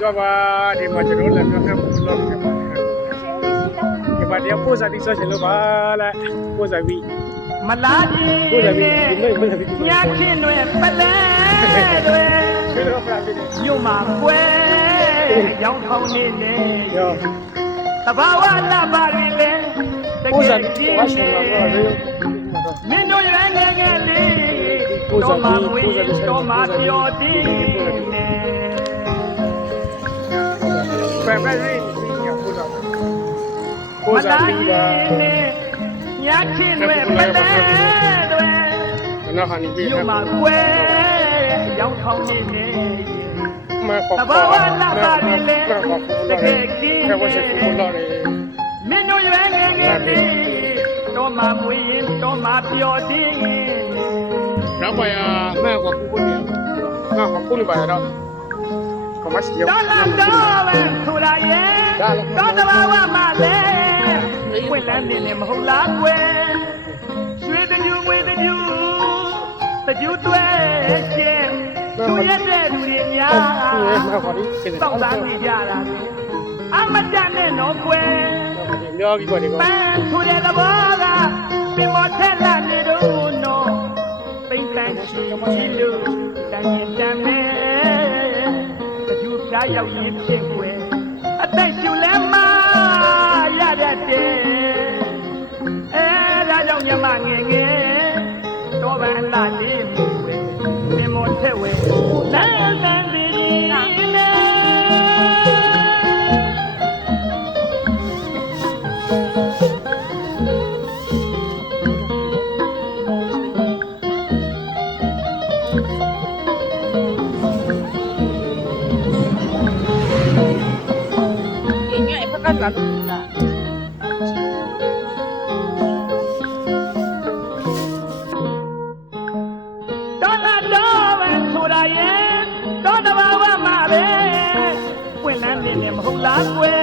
ဆိုပါဒီမှာကျွန်တော်လည်းပြောခဲ့ဘူးလို့ပြောပါဒီမှာတရားပို့စာတိဆိုချင်လို့ပါလားပို့စာပြီးမလားကြီးပို့စာပြီးဒီနေ့ပို့စာပြီးညချင်းတွေပလဲတွေဘယ်လိုဖလာပြီးမြို့မှာကွဲရောင်းထောင်းနေနေရောတဘာဝလာပါလေပို့စာပြီးဝါရှင်မှာတော့မင်းတို့ရဲ့ငယ်ငယ်လေးတော့မှဝေးတော့မှပြောသေးနေပဲပဲလေးညပို့စာပို့စာပြီးပါညချင်းတွေပလဲတွေနော်ဟာနေပြီးမြို့မှာကွဲရောင်းထောင်းနေနေမကောတဘာဝလာပါလေတကယ်ကြီးแค่ว่าจะพูดလို့เลยမင်းတို့ရဲ့ငယ်ငယ်လေးတော့မှမွေးရင်တော့မှပြောသေးနောက်ပါရแม่กว่าพูดเนี่ยငါကพูดနေပါတော့ကမစီရောတော့လာတော့ပဲဆိုတာရဲ့တော့တဘာဝမှာလေဝင့်လန်းနေနေမဟုတ်လားကွယ်ရွှေတညူငွေတညူတညူတွေကျဲသူရတဲ့လူတွေများတောက်သားနေကြတာအမတန်နဲ့တော့ကွယ်မြောပြီးပါဒီကောပန်းထူတဲ့သဘောကပင်မထက်လာနေတော့နော်ပိန်တိုင်းချီလို့တန်ရင်တန်မဲ့တညူပြားရောက်ရင်ဖြစ်ကွယ်အတိတ်ကျူလဲမရတဲ့တဲ့ဒါကြောင့်ညမငယ်ငယ်တော့ဗန်လာလေးမူဝဲပင်မထက်ဝဲလမ်းလမ်းဒီလေLahat na. Dona doa sura ye, dona bawa mabe, when I'm in him whole lot way.